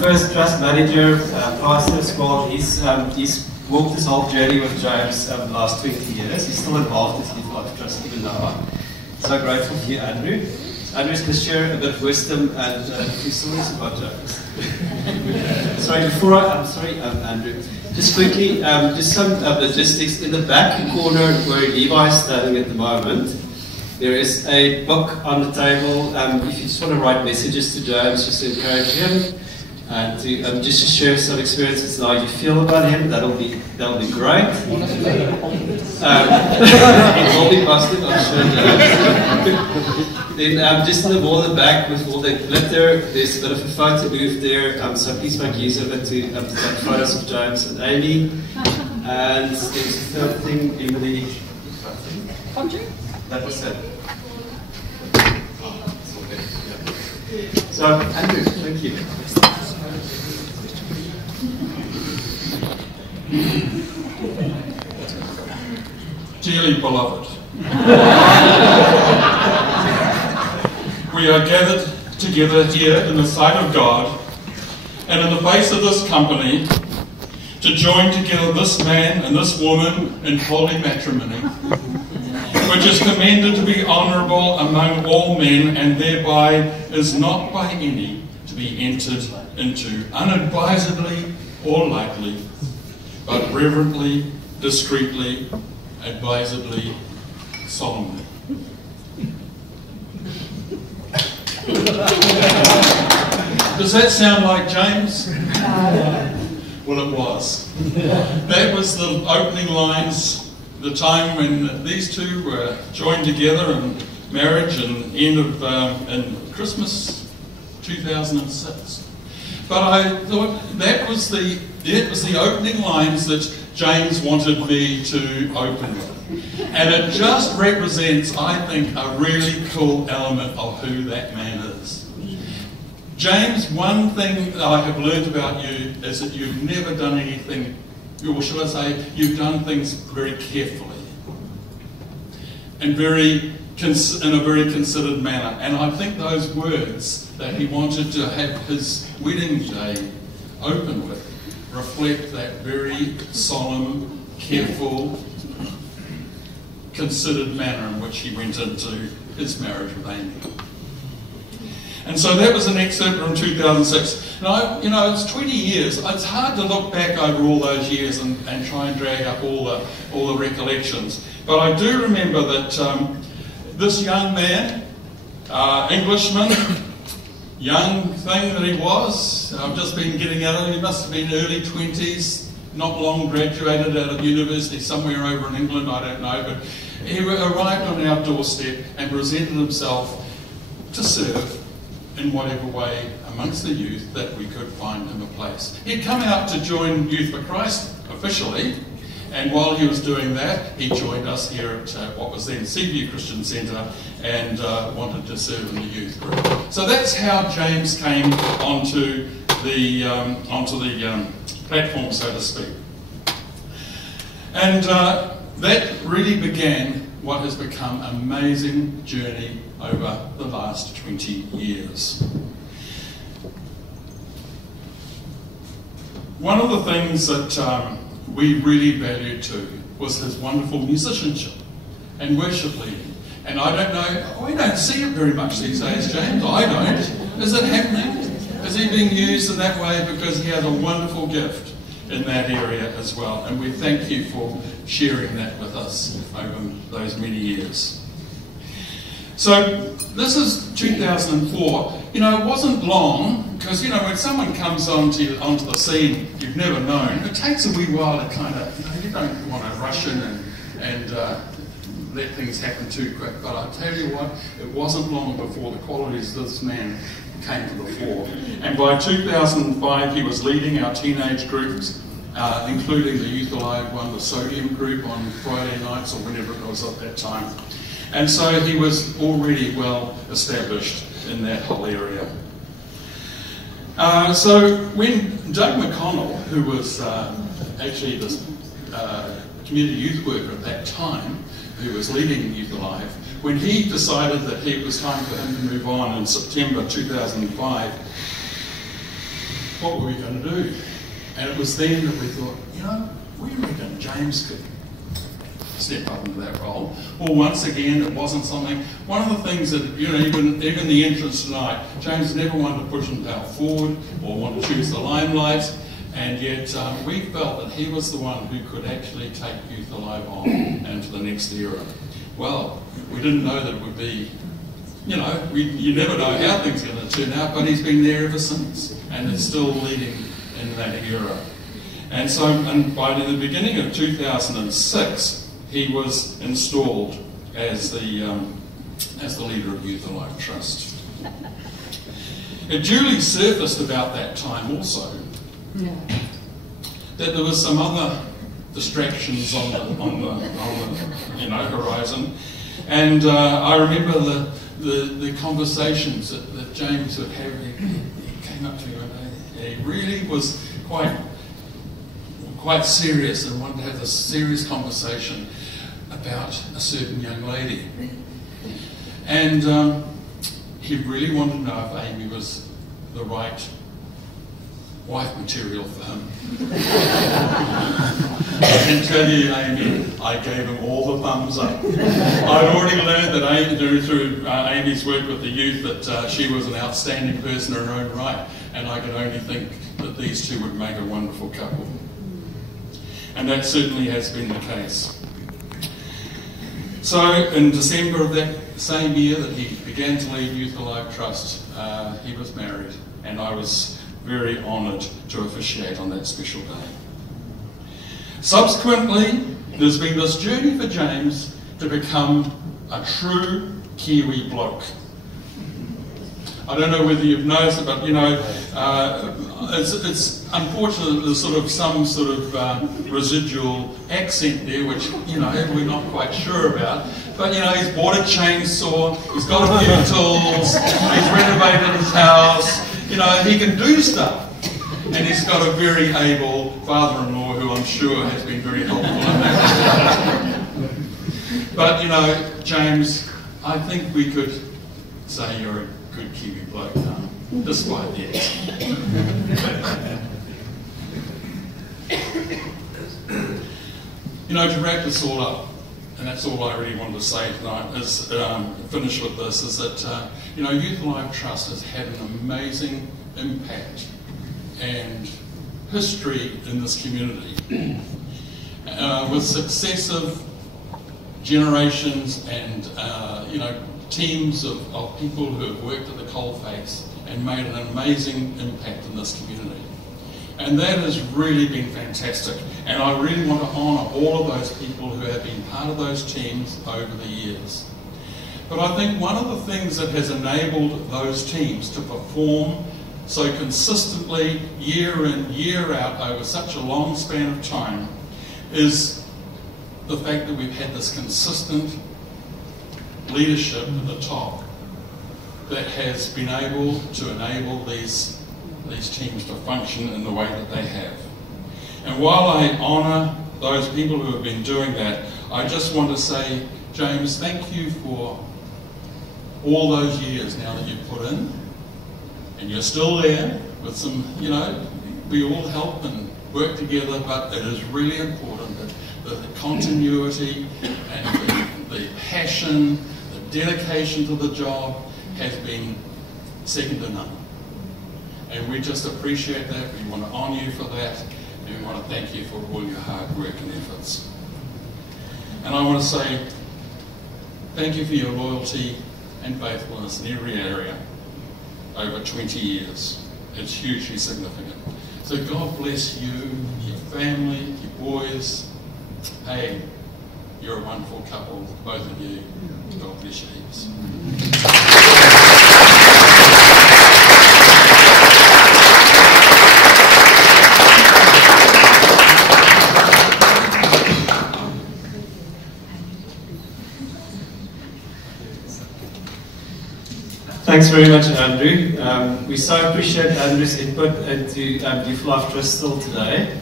first trust manager, pastor Squall. He's walked this whole journey with James the last 20 years. He's still involved in Youth Life Trust even now. So grateful for you, Andrew. Andrew's going to share a bit of wisdom and a few stories about James. Sorry, Andrew. Just quickly, just some logistics. In the back corner where Levi is standing at the moment, there is a book on the table. If you just want to write messages to James, just to encourage him and to just to share some experiences and how you feel about him, that'll be great. It will be positive, I'm sure. Then just on the wall in the back with all the glitter, there's a bit of a photo booth there. So please make use of it to take photos of James and Amy. And there's a third thing, Emily. That was it. So, Andrew, thank you. Dearly beloved, we are gathered together here in the sight of God and in the face of this company to join together this man and this woman in holy matrimony, which is commended to be honourable among all men, and thereby is not by any to be entered into unadvisedly or lightly, but reverently, discreetly, advisedly, solemnly. Does that sound like James? Well, it was. That was the opening lines, the time when these two were joined together in marriage and end of in Christmas 2006. But I thought that was the opening lines that James wanted me to open with. And it just represents, I think, a really cool element of who that man is. James, one thing that I have learned about you is that you've never done anything, or shall I say, you've done things very carefully and in a very considered manner. And I think those words that he wanted to have his wedding day open with reflect that very solemn, careful, considered manner in which he went into his marriage with Amy. And so that was an excerpt from 2006. Now, it's 20 years. It's hard to look back over all those years and try and drag up all the recollections. But I do remember that this young man, Englishman, young thing that he was, I've just been getting out of it, he must have been early 20s, not long graduated out of university somewhere over in England, I don't know, but he arrived on our doorstep and presented himself to serve in whatever way amongst the youth that we could find him a place. He'd come out to join Youth for Christ officially, and while he was doing that, he joined us here at what was then Seaview Christian Centre and wanted to serve in the youth group. So that's how James came onto the platform, so to speak. And that really began what has become an amazing journey over the last 20 years. One of the things that we really valued too was his wonderful musicianship and worship leading. And I don't know, we don't see it very much these days, James. I don't. Is it happening? Is he being used in that way? Because he has a wonderful gift in that area as well. And we thank you for sharing that with us over those many years. So this is 2004. It wasn't long, because when someone comes onto the scene you've never known, it takes a wee while to kind of, you don't want to rush in and let things happen too quick. But I tell you what, it wasn't long before the qualities of this man came to the fore. And by 2005 he was leading our teenage groups, including the Youth Alive one, the Sodium group on Friday nights or whenever it was at that time. And so he was already well established in that whole area. So when Doug McConnell, who was actually the community youth worker at that time, who was leading Youth Alive, when he decided that it was time for him to move on in September 2005, what were we going to do? And it was then that we thought, you know, we reckon James could step up into that role. Well, once again, it wasn't something. One of the things that, you know, even the entrance tonight, James never wanted to push himself forward or want to choose the limelight, and yet we felt that he was the one who could actually take Youth Alive on and to the next era. Well, we didn't know that it would be, you know, you never know how things are going to turn out, but he's been there ever since, and is still leading in that era. And so, and by the beginning of 2006, he was installed as the leader of Youth Alive Trust. It duly surfaced about that time also that there was some other distractions on the you know, horizon, and I remember the conversations that James would have. He came up to me one day. He really was quite serious and wanted to have this serious conversation about a certain young lady. And he really wanted to know if Amy was the right wife material for him. I can tell you, Amy, I gave him all the thumbs up. I'd already learned that through Amy's work with the youth that she was an outstanding person in her own right, and I could only think that these two would make a wonderful couple. And that certainly has been the case. So in December of that same year that he began to lead Youth Alive Trust, he was married, and I was very honoured to officiate on that special day. Subsequently, there's been this journey for James to become a true Kiwi bloke. I don't know whether you've noticed it, but you know, it's unfortunate there's sort of some sort of residual accent there, which, you know, we're not quite sure about. But you know, he's bought a chainsaw, he's got a few tools, he's renovated his house. You know, he can do stuff, and he's got a very able father-in-law who I'm sure has been very helpful in that. But you know, James, I think we could say you're a good Kiwi bloke now, despite the accent. You know, to wrap this all up, and that's all I really wanted to say tonight, is finish with this, is that you know, Youth Alive Trust has had an amazing impact and history in this community, with successive generations and you know, teams of people who have worked at the coalface and made an amazing impact in this community. And that has really been fantastic. And I really want to honour all of those people who have been part of those teams over the years. But I think one of the things that has enabled those teams to perform so consistently, year in, year out, over such a long span of time, is the fact that we've had this consistent leadership at the top that has been able to enable these teams to function in the way that they have. And while I honour those people who have been doing that, I just want to say, James, thank you for all those years now that you've put in, and you're still there with some, you know, we all help and work together, but it is really important that the continuity and the passion, the dedication to the job has been second to none. And we just appreciate that. We want to honour you for that, and we want to thank you for all your hard work and efforts. And I want to say thank you for your loyalty and faithfulness in every area over 20 years. It's hugely significant. So God bless you, your family, your boys. Hey, you're a wonderful couple, both of you. God bless you heaps. Thanks very much, Andrew. We so appreciate Andrew's input into Youth Alive Trust still today.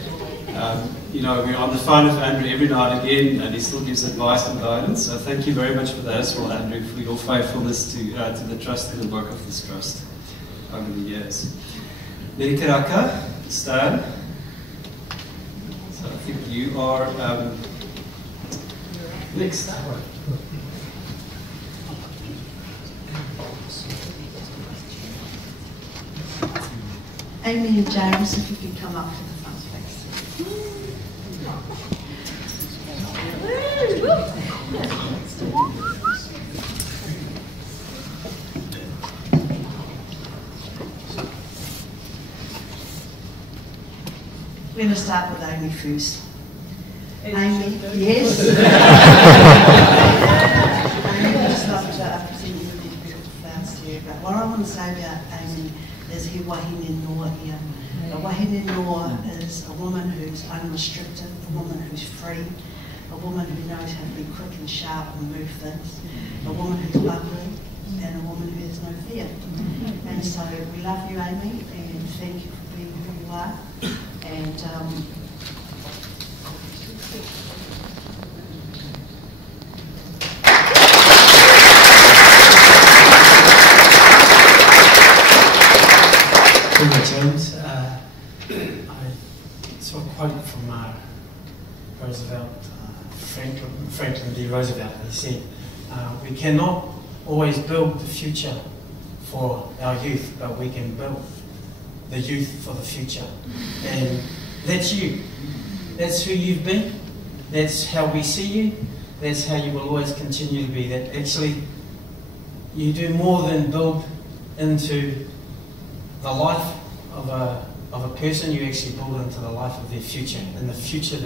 You know, we're on the phone with Andrew every now and again, and he still gives advice and guidance. So thank you very much for that as well, Andrew, for your faithfulness to the trust and the work of this trust over the years. Merikaraka, stand. So I think you are next. Amy and James, if you could come up to the front, please. We're going to start with Amy first. Amy, yes. Amy, I just love to present you with these beautiful flowers to you. But what I want to say about Amy is he wahine noa here. A wahine noa is a woman who's unrestricted, a woman who's free, a woman who knows how to be quick and sharp and move things, a woman who's lovely, and a woman who has no fear. And so we love you, Amy, and thank you for being who you are. And James, I saw a quote from Roosevelt, Franklin D. Roosevelt. He said, we cannot always build the future for our youth, but we can build the youth for the future. And that's you. That's who you've been. That's how we see you. That's how you will always continue to be. That actually you do more than build into the life of a person. You actually build into the life of their future and the future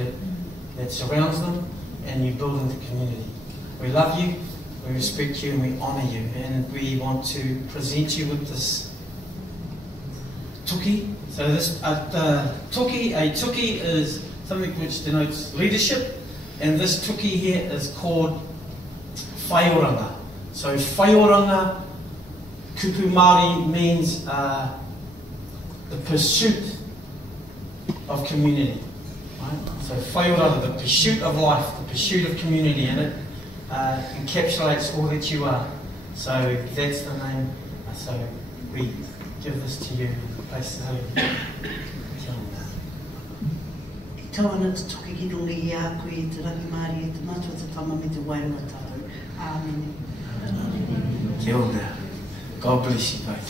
that surrounds them, and you build into community. We love you, we respect you, and we honour you, and we want to present you with this tuki. So this tuki is something which denotes leadership, and this tuki here is called whaioranga. So whaioranga, kupu Māori, means the pursuit of community. Right? So whaioranga, the pursuit of life, the pursuit of community, and it encapsulates all that you are. So that's the name. So we give this to you, place the home. Tawana te toki ki rungi i a koe te rangi Māori e te matua te tama me te wairua tātou. Amen. Kia ora. God bless you both.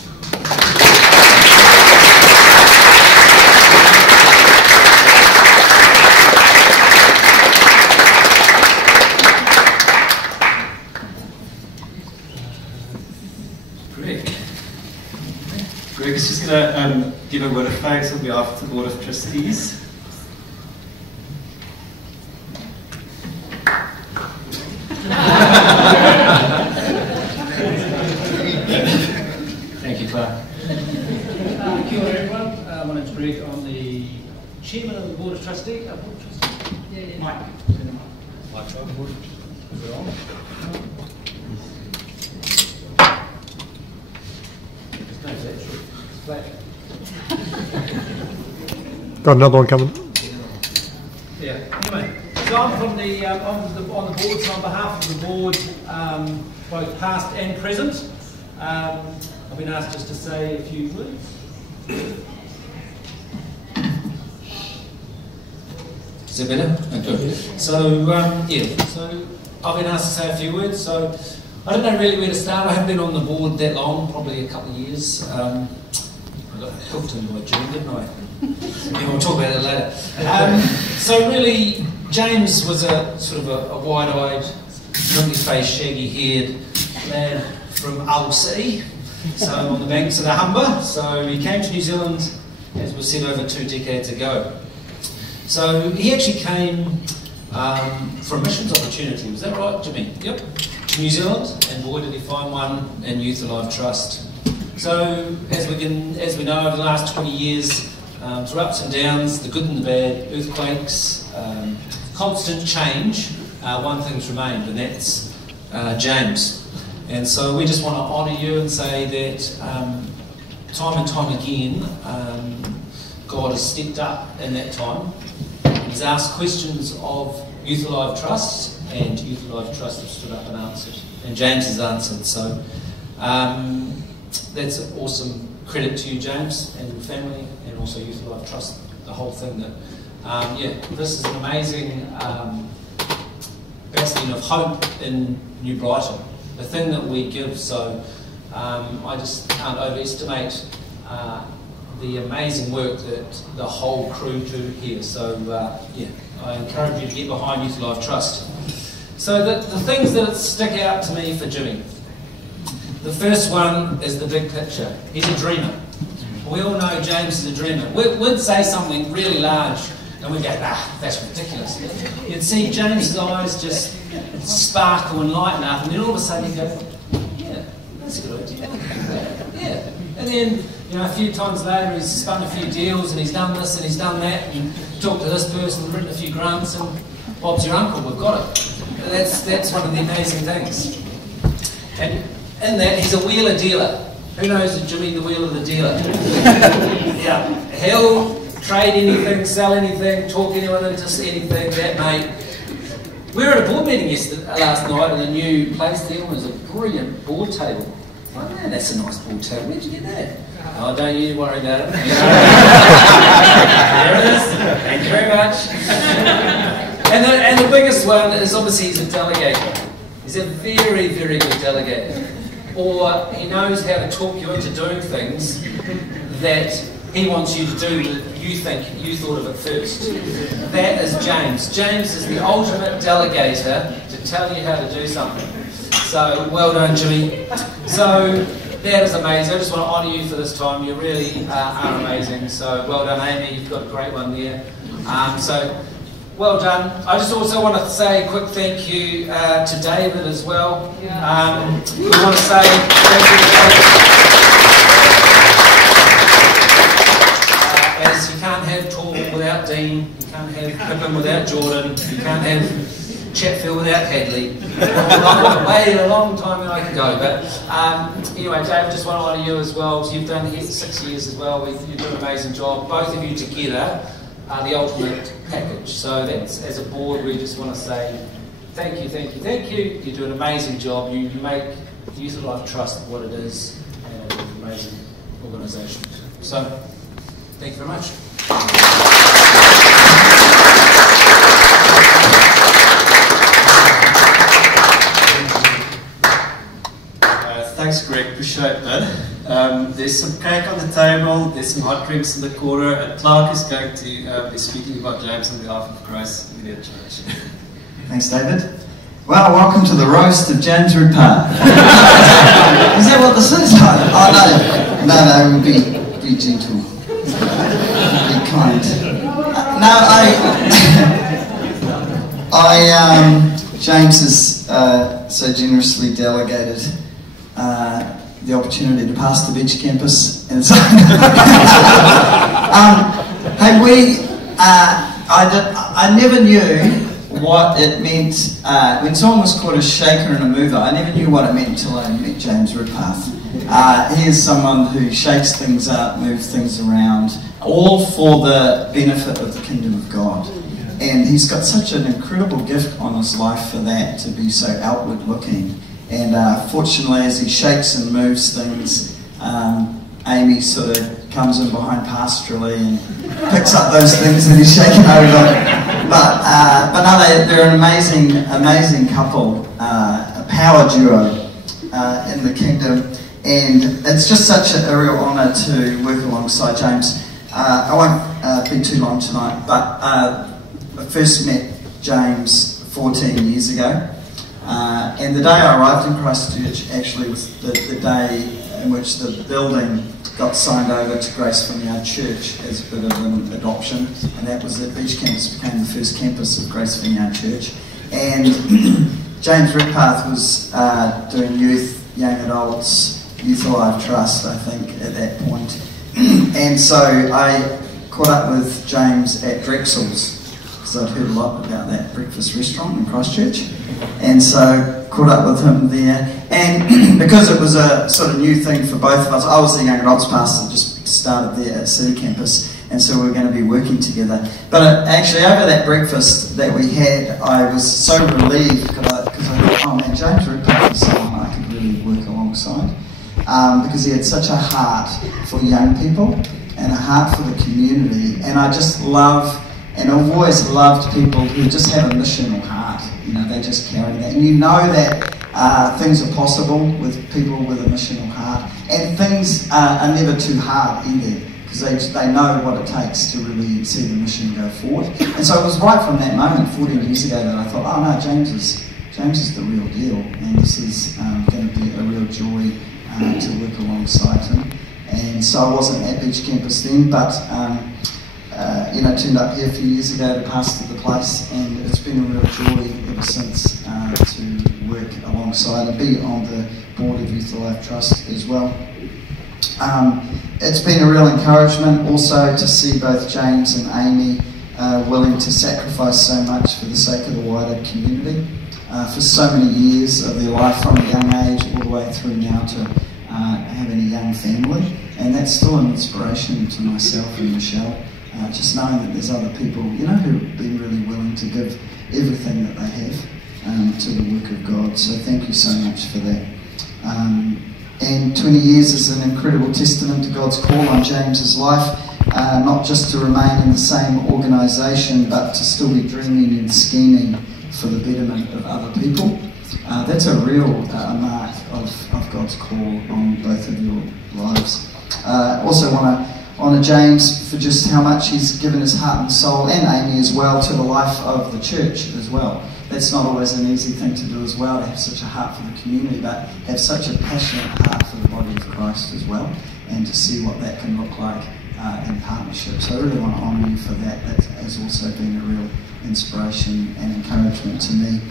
Greg is just going to give a word of thanks on behalf of the Board of Trustees. Thank you, Clark. Kia ora, everyone. My name's Greg. I'm the Chairman of the Board of Trustees. Mike. Mike, Board of Trustees. Is it on? Got another one coming. Yeah. Anyway, so I'm from the on the board. So on behalf of the board, both past and present, I've been asked just to say a few words. Is it better? Okay. So yeah. So I've been asked to say a few words. So I don't know really where to start. I haven't been on the board that long, probably a couple of years. I got helped in by June, didn't I? Yeah, we'll talk about it later. So really, James was a sort of a wide-eyed, wrinkly-faced, shaggy-haired lad from Alsea, so on the banks of the Humber. So he came to New Zealand, as was said, over 2 decades ago. So he actually came for a missions opportunity. Was that right, Jimmy? Yep. To New Zealand, and boy did he find one in Youth Alive Trust. So as we know, over the last 20 years, through ups and downs, the good and the bad, earthquakes, constant change, one thing's remained, and that's James. And so we just want to honour you and say that time and time again, God has stepped up in that time. He's asked questions of Youth Alive Trust, and Youth Alive Trust have stood up and answered. And James has answered. So that's an awesome credit to you, James, and your family, and also Youth Life Trust, the whole thing. That this is an amazing bastion of hope in New Brighton, the thing that we give. So I just can't overestimate the amazing work that the whole crew do here. So I encourage you to get behind Youth Life Trust. So the things that stick out to me for Jimmy. The first one is the big picture. He's a dreamer. We all know James is a dreamer. We'd say something really large and we'd go, that's ridiculous. You'd see James's eyes just sparkle and lighten up, and then all of a sudden you go, yeah, that's a good idea. Yeah. And then, a few times later he's spun a few deals and he's done this and he's done that, and talked to this person and written a few grants, and Bob's your uncle, we've got it. That's one of the amazing things. And in that, he's a wheeler dealer. Who knows Jimmy, the wheeler the dealer? Yeah, he'll trade anything, sell anything, talk anyone into anything, that mate. We were at a board meeting last night in a new place there. It was a brilliant board table. Oh man, that's a nice board table. Where'd you get that? Oh, don't you worry about it. There it is. Thank you very much. And the biggest one is obviously he's a delegator. He's a very, very good delegator. Or he knows how to talk you into doing things that he wants you to do that you think you thought of it first. That is James. James is the ultimate delegator to tell you how to do something. So well done, Jimmy. So that is amazing. I just want to honour you for this time. You really are amazing. So well done, Amy. You've got a great one there. So well done. I just also want to say a quick thank you to David as well. We want to say thank you to David. As you can't have Torval without Dean, you can't have Pippin without Jordan, you can't have Chatfield without Hadley. A long time that I can go. But anyway, David, just want to honour you as well. You've done here 6 years as well. You've done an amazing job. Both of you together are the ultimate package. So that's, as a board, we just want to say thank you, thank you, thank you. You do an amazing job. You make Youth Life Trust what it is, and it's an amazing organisation. So thank you very much. Thanks, Greg. Appreciate that. There's some cake on the table, there's some hot drinks in the corner, and Clark is going to be speaking about James on behalf of Grace Media Church. Thanks, David. Well, welcome to the roast of James Ridpath. Is that what this is? Oh, no, we'll be gentle. Be kind. James has so generously delegated the opportunity to pass the beach campus, and so I never knew what it meant when someone was called a shaker and a mover. I never knew what it meant until I met James Ridpath. He is someone who shakes things up, moves things around, all for the benefit of the kingdom of God. And he's got such an incredible gift on his life for that, to be so outward looking. And fortunately, as he shakes and moves things, Amy sort of comes in behind pastorally and picks up those things that he's shaking over. But no, they're an amazing couple, a power duo in the kingdom. And it's just such a real honour to work alongside James. I won't be too long tonight, but I first met James 14 years ago. And the day I arrived in Christchurch actually was the day in which the building got signed over to Grace Vineyard Church as a bit of an adoption, and that was that Beach Campus became the first campus of Grace Vineyard Church. And James Ridpath was doing youth, young adults, Youth Life Trust, I think, at that point. And so I caught up with James at Drexel's, because I'd heard a lot about that breakfast restaurant in Christchurch. And so caught up with him there, and because it was a sort of new thing for both of us, I was the young adults pastor, just started there at City Campus, and so we were going to be working together. But actually over that breakfast that we had, I was so relieved because I thought, oh man, James Ridpath is someone I could really work alongside. because he had such a heart for young people and a heart for the community. And I just love, and I've always loved people who just have a missional heart. You know, they just carry that. And you know that things are possible with people with a missional heart. And things are never too hard either, because they know what it takes to really see the mission go forward. And so it was right from that moment, 14 years ago, that I thought, oh no, James is the real deal, and this is going to be a real joy to work alongside him. And so I wasn't at Beach Campus then, but turned up here a few years ago to pastor the place, and it's been a real joy ever since to work alongside and be on the board of Youth Alive Trust as well. It's been a real encouragement also to see both James and Amy willing to sacrifice so much for the sake of the wider community. For so many years of their life, from a young age all the way through now to having a young family. And that's still an inspiration to myself and Michelle, just knowing that there's other people, who've been really willing to give everything that they have to the work of God. So thank you so much for that. And 20 years is an incredible testament to God's call on James's life, not just to remain in the same organisation, but to still be dreaming and scheming for the betterment of other people. That's a real mark of God's call on both of your lives. Also want to honour James for just how much he's given his heart and soul, and Amy as well, to the life of the church as well. That's not always an easy thing to do as well, to have such a heart for the community, but have such a passionate heart for the body of Christ as well, and to see what that can look like in partnership. So I really want to honour you for that. That has also been a real inspiration and encouragement to me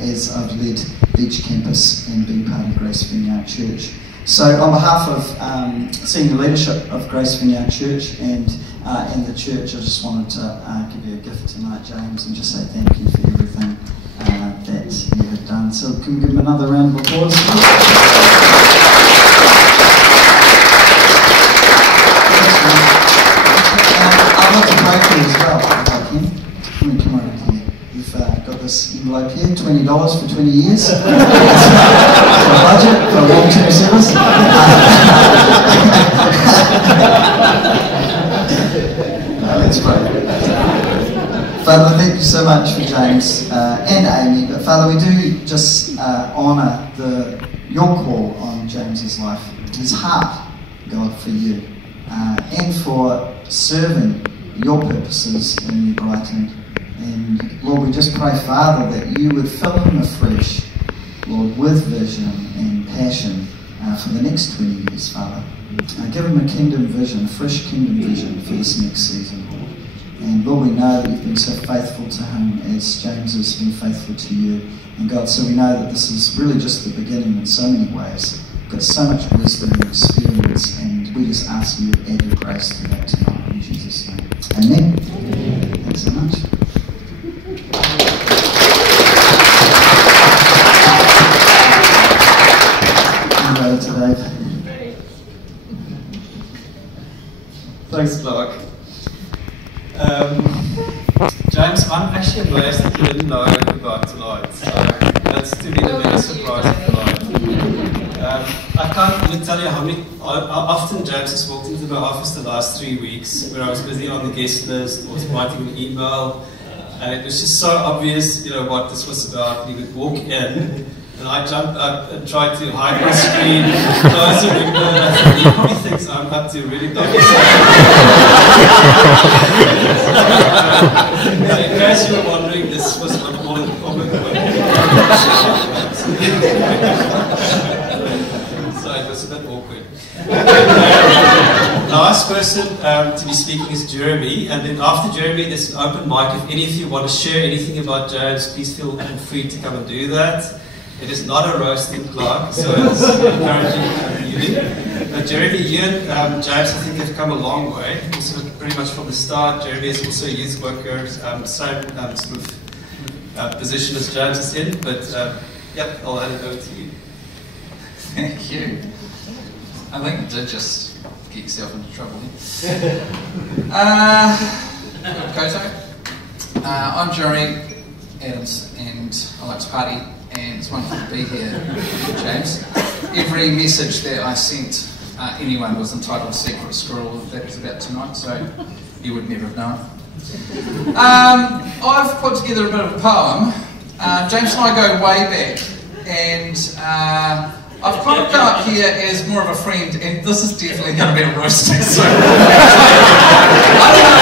as I've led Beach Campus and been part of Grace Vineyard Church. So on behalf of senior leadership of Grace Vineyard Church and the church, I just wanted to give you a gift tonight, James, and just say thank you for everything that you have done. So can we give him another round of applause? I'd like to pray for you as well, if I can. Come over here. You've got this envelope here, $20 for 20 years. For a budget, for a long-term service. Let's pray. Father, thank you so much for James and Amy. But Father, we do just honour your call on James's life, his heart, God, for you, and for serving your purposes in New Brighton. And Lord, we just pray, Father, that you would fill him afresh, Lord, with vision and passion for the next 20 years, Father. Give him a kingdom vision, a fresh kingdom vision for this next season, Lord. And Lord, we know that you've been so faithful to him as James has been faithful to you. And God, so we know that this is really just the beginning in so many ways. You've got so much wisdom and experience, and we just ask you to add your grace to that tonight in Jesus' name. Amen. Thanks so much. Thanks, Clark. James, I'm actually amazed that you didn't know about tonight. So that's to be the biggest surprise of tonight. I can't even tell you how often James has walked into my office the last 3 weeks where I was busy on the guest list or was writing an email, and it was just so obvious, what this was about. He would walk in, and I jumped up and tried to hide my screen, close the window, and I thought, he probably thinks I'm up to really dumb So in case you were wondering, this was not all in public. So it was a bit awkward. Last person to be speaking is Jeremy, and then after Jeremy there's an open mic. If any of you want to share anything about James, please feel free to come and do that. It is not a roasting, Clark, so it's encouraging you. But Jeremy, you and James, I think, have come a long way. Also, pretty much from the start, Jeremy is also a youth worker, same sort of position as James is in. But yep, I'll hand it over to you. Thank you. I think you did just get yourself into trouble. Koto. I'm Jeremy Adams, and I like to party. And it's wonderful to be here, James. every message that I sent anyone was entitled Secret Squirrel. That was about tonight, so you would never have known. I've put together a bit of a poem. James and I go way back, and I've kind of come up here as more of a friend, and this is definitely going to be a roast. So, I don't know.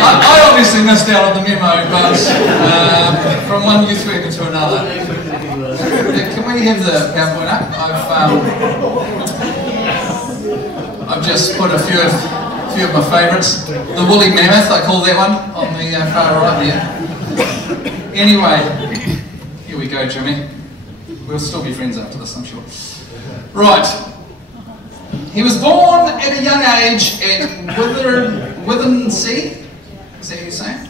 I obviously missed out on the memo, but from one youth worker to another. Can we have the PowerPoint up? I've just put a few of my favourites. The woolly mammoth, I call that one, on the far right there. Anyway, here we go, Jimmy. We'll still be friends after this, I'm sure. Right. He was born at a young age at Withernsea, is that how you say it?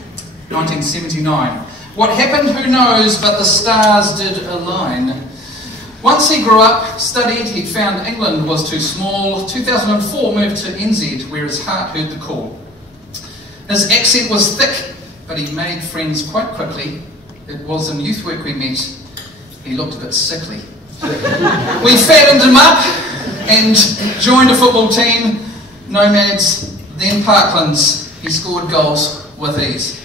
1979. What happened, who knows, but the stars did align. Once he grew up, studied, he found England was too small. 2004 moved to NZ, where his heart heard the call. His accent was thick, but he made friends quite quickly. It was in youth work we met. He looked a bit sickly. We fattened him up and joined a football team, Nomads, then Parklands. He scored goals with ease.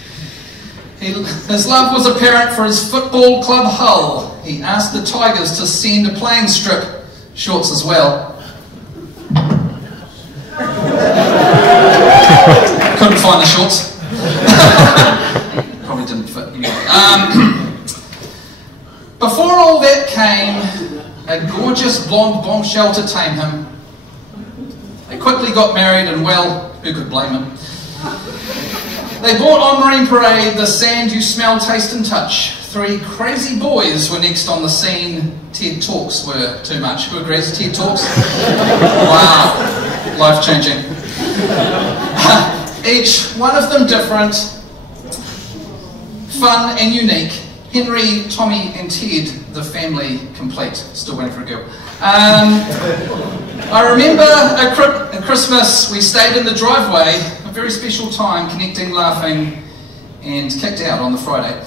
His love was apparent for his football club Hull. He asked the Tigers to send a playing strip, shorts as well. Couldn't find the shorts. Probably didn't fit anyway. Before all that came a gorgeous blonde bombshell to tame him. They quickly got married, and well, who could blame him? They bought on Marine Parade the sand you smell, taste and touch. 3 crazy boys were next on the scene. TED Talks were too much. Who agrees? TED Talks? Wow, life-changing. Each one of them different, fun and unique. Henry, Tommy and Ted, the family complete. Still waiting for a girl. I remember at Christmas we stayed in the driveway, a very special time, connecting, laughing and kicked out on the Friday.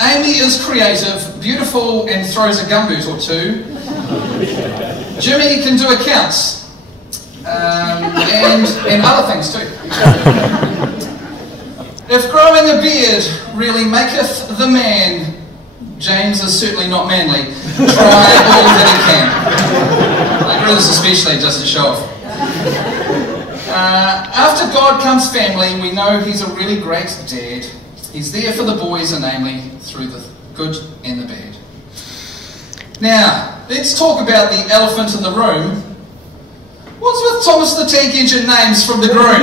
Amy is creative, beautiful and throws a gumboot or two. Jimmy can do accounts and other things too. If growing a beard really maketh the man, James is certainly not manly. Try all that he can. I agree with this especially just to show off. After God comes family, we know he's a really great dad. He's there for the boys, and namely through the good and the bad. Now, let's talk about the elephant in the room. What's with Thomas the Tank Engine names from the groom?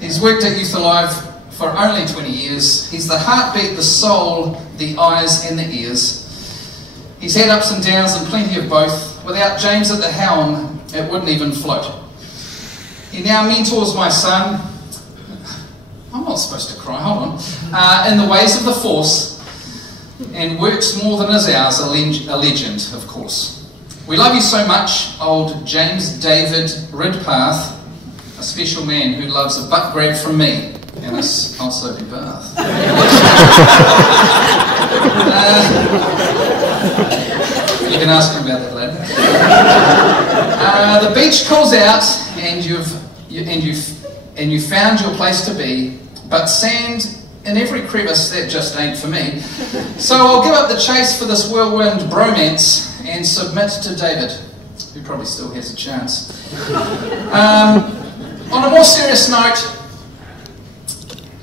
He's worked at Youth Alive for only 20 years. He's the heartbeat, the soul, the eyes and the ears. He's had ups and downs and plenty of both. Without James at the helm, it wouldn't even float. He now mentors my son. I'm not supposed to cry, hold on. In the ways of the Force, and works more than his hours, a legend, of course. We love you so much, old James David Ridpath, a special man who loves a butt grab from me, and I'll serve you bath. You can ask him about that later. The beach calls out, and you found your place to be, but sand in every crevice, that just ain't for me. So I'll give up the chase for this whirlwind bromance and submit to David, who probably still has a chance. On a more serious note,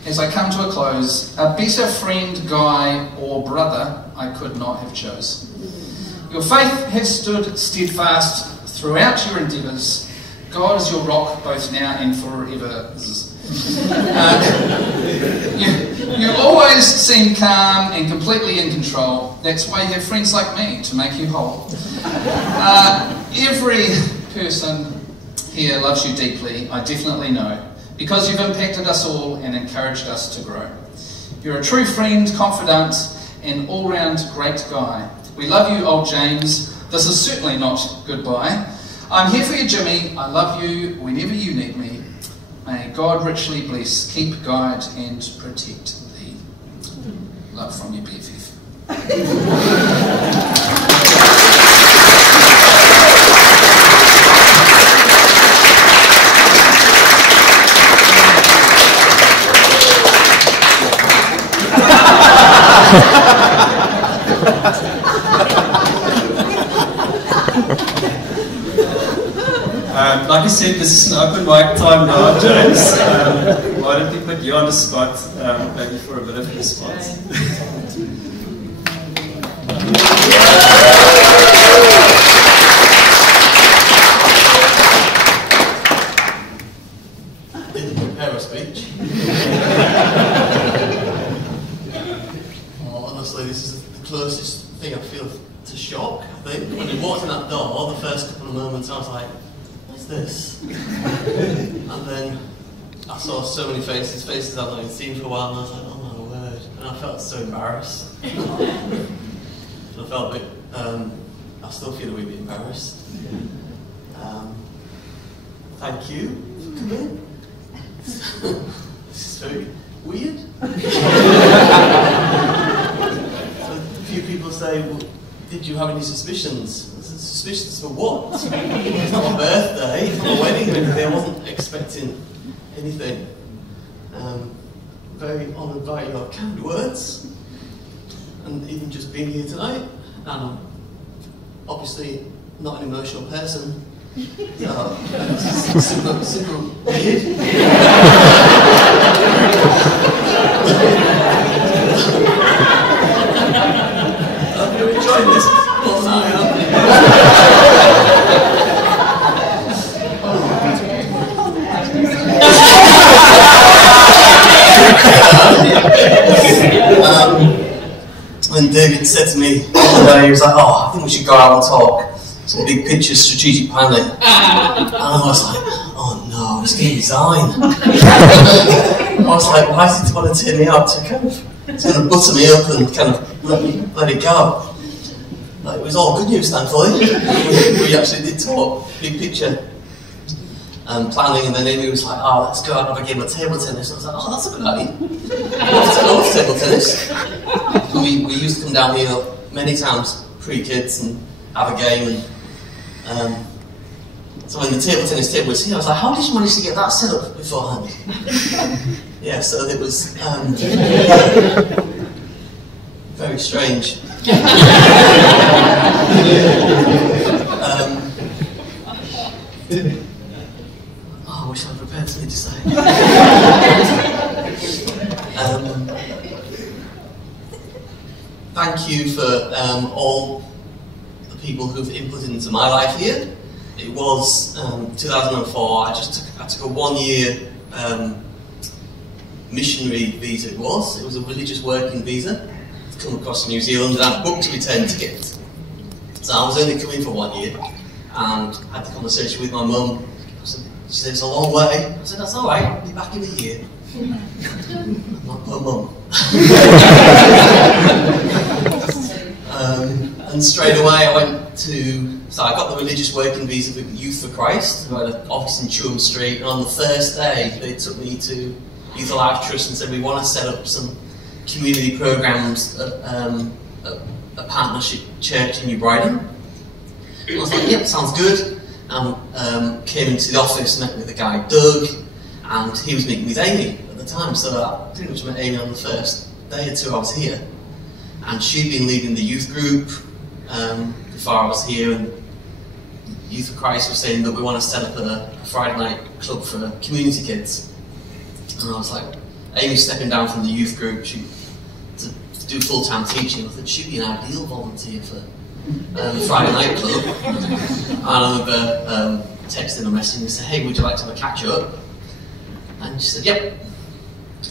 as I come to a close, a better friend, guy or brother I could not have chose. Your faith has stood steadfast throughout your endeavours. God is your rock both now and forever. You always seem calm and completely in control. That's why you have friends like me to make you whole. Every person here loves you deeply, I definitely know, because you've impacted us all and encouraged us to grow. You're a true friend, confidant, and all-round great guy. We love you, old James. This is certainly not goodbye. I'm here for you, Jimmy. I love you whenever you need me. May God richly bless, keep, guide, and protect thee. Love from your BFF. Like I said, this is an open mic time now, James. Why don't we put you on the spot, maybe for a bit of response? Didn't prepare a speech. Well, honestly, this is the closest thing I feel to shock, I think. When we walked in that door, the first couple of moments I was like, what's this? And then I saw so many faces I've not even seen for a while, and I was like, oh my word. And I felt so embarrassed. I felt a bit, I still feel a wee bit embarrassed. Thank you for coming. This is very weird. So a few people say, well, did you have any suspicions? I said, suspicions for what? It's not my birthday, it's not my wedding or anything. I wasn't expecting anything. Very honoured by your kind words, and even just being here tonight. And I'm obviously not an emotional person, so it's super weird. Hope you're enjoying this. Well, I am. When David said to me one day, he was like, oh, I think we should go out and talk. Some big picture strategic planning. And I was like, oh no, he's going to resign. I was like, why does he want to take me out to kind of, it's going to butter me up and kind of let it go. Like, it was all good news, thankfully. We actually did talk big picture planning, and then Amy was like, oh, let's go out and have a game of table tennis. And I was like, oh, that's a good idea. I love table tennis. And we used to come down here many times, pre-kids, and have a game. And so when the table tennis table was here, I was like, how did you manage to get that set up beforehand? Yeah, so it was very strange. I wish I'd prepared something to say. Thank you for all the people who've inputted into my life here. It was 2004. I took a 1-year missionary visa. It was a religious working visa to come across New Zealand, and I booked a return ticket. So I was only coming for 1 year, and I had the conversation with my mum. She said, it's a long way. I said, that's all right, I'll be back in a year. Not per mum. And straight away I went to, so I got the religious working visa with Youth for Christ, who had an office in Chum Street, and on the first day they took me to Youth Alive Trust and said, we want to set up some community programs at a partnership church in New Brighton. And I was like, yep, sounds good. And came into the office, met with a guy, Doug, and he was meeting with Amy at the time, so I pretty much met Amy on the first day or two I was here. And she'd been leading the youth group before I was here, and Youth for Christ was saying that we want to set up a Friday night club for community kids. And I was like, Amy's stepping down from the youth group to do full-time teaching. I thought she'd be an ideal volunteer for Friday night club. And I remember texting a message and said, hey, would you like to have a catch-up? And she said, yep.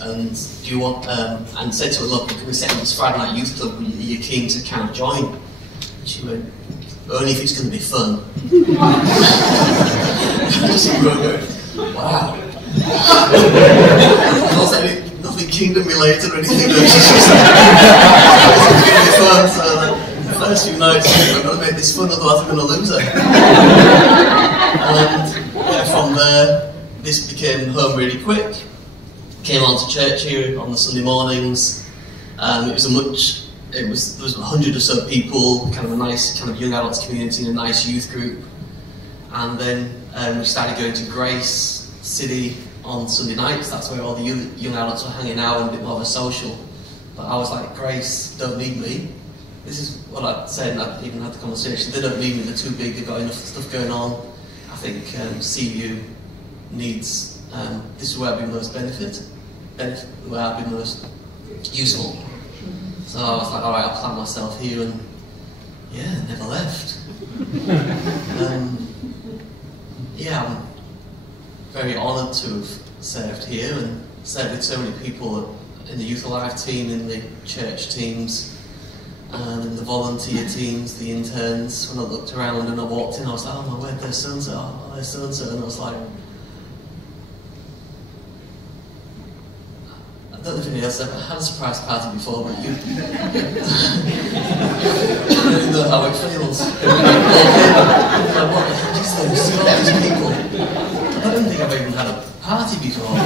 And do you want, and said to her, look, can we set up this Friday night youth club? Are you keen to kind of join? And she went, only if it's going to be fun. Wow. I was like, nothing kingdom related or anything. It's going to be fun, so the first few nights we're going to make this fun, otherwise we're going to lose it. And yeah, from there, this became home really quick. Came on to church here on the Sunday mornings. It was a much there was 100 or so people, kind of a nice kind of young adults community and a nice youth group. And then we started going to Grace City on Sunday nights. That's where all the young adults were hanging out and a bit more of a social. But I was like, Grace don't need me. This is what I said, and I even had the conversation. They don't need me, they're too big, they've got enough stuff going on. I think CU needs, this is where I've been most where I've been most useful. So I was like, alright, I'll plant myself here, and yeah, never left. Yeah, I'm very honoured to have served here and served with so many people in the Youth Alive team, in the church teams, in the volunteer teams, the interns. When I looked around and I walked in, I was like, oh my word, there's so-and-so, oh, there's so-and-so, and I was like, I don't know if anybody else has ever had a surprise party before, but you don't know how it feels. Like, what the heck is this? See all these people. I don't think I've even had a party before.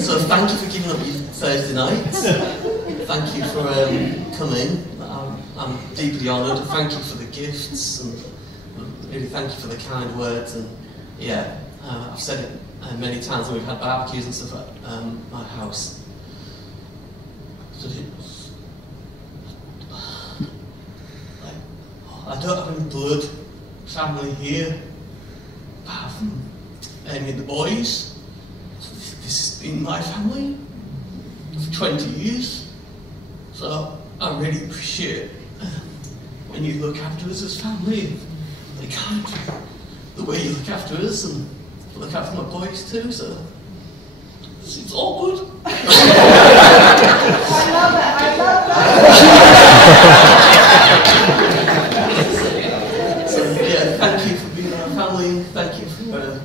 So thank you for giving up your Thursday nights. Thank you for coming. I'm deeply honoured. Thank you for the gifts, and really thank you for the kind words. And yeah, I've said it many times when we've had barbecues and stuff at my house. I don't have any blood family here, apart from Amy and the boys. This has been my family for 20 years, so I really appreciate when you look after us as family, the kind of the way you look after us and look after my boys too. So it seems all good. I love it. I love that. So yeah, thank you for being our family. Thank you for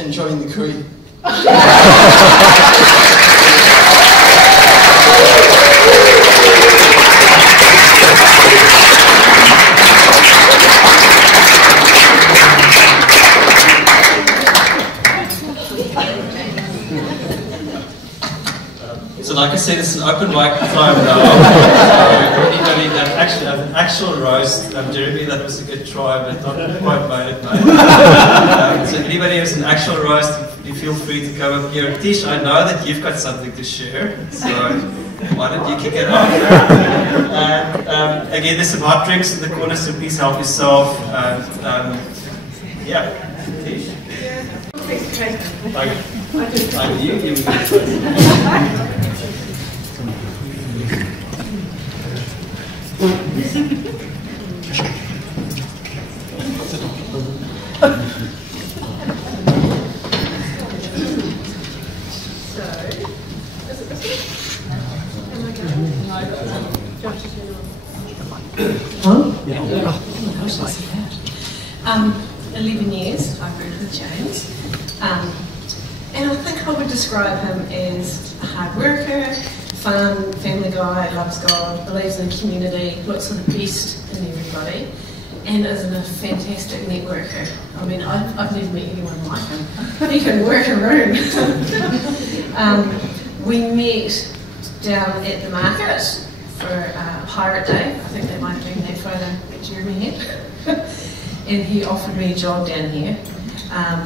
enjoying the curry. So like I said, it's an open mic time now. Anybody that actually have an actual roast, Jeremy, that was a good try, but not quite made it, mate. So anybody who has an actual roast, you feel free to come up here. Tish, I know that you've got something to share, so why don't you kick it off? And again, there's some hot drinks in the corner, so please help yourself. And yeah, Tish. Thank you. Huh? Yeah. 11 years I've worked with James, and I think I would describe him as a hard worker, fun, family guy, loves God, believes in community, looks for the best in everybody, and is a fantastic networker. I mean, I've never met anyone like him. He can work a room. We met down at the market for Pirate Day. I think that might have been that photo that Jeremy had. And he offered me a job down here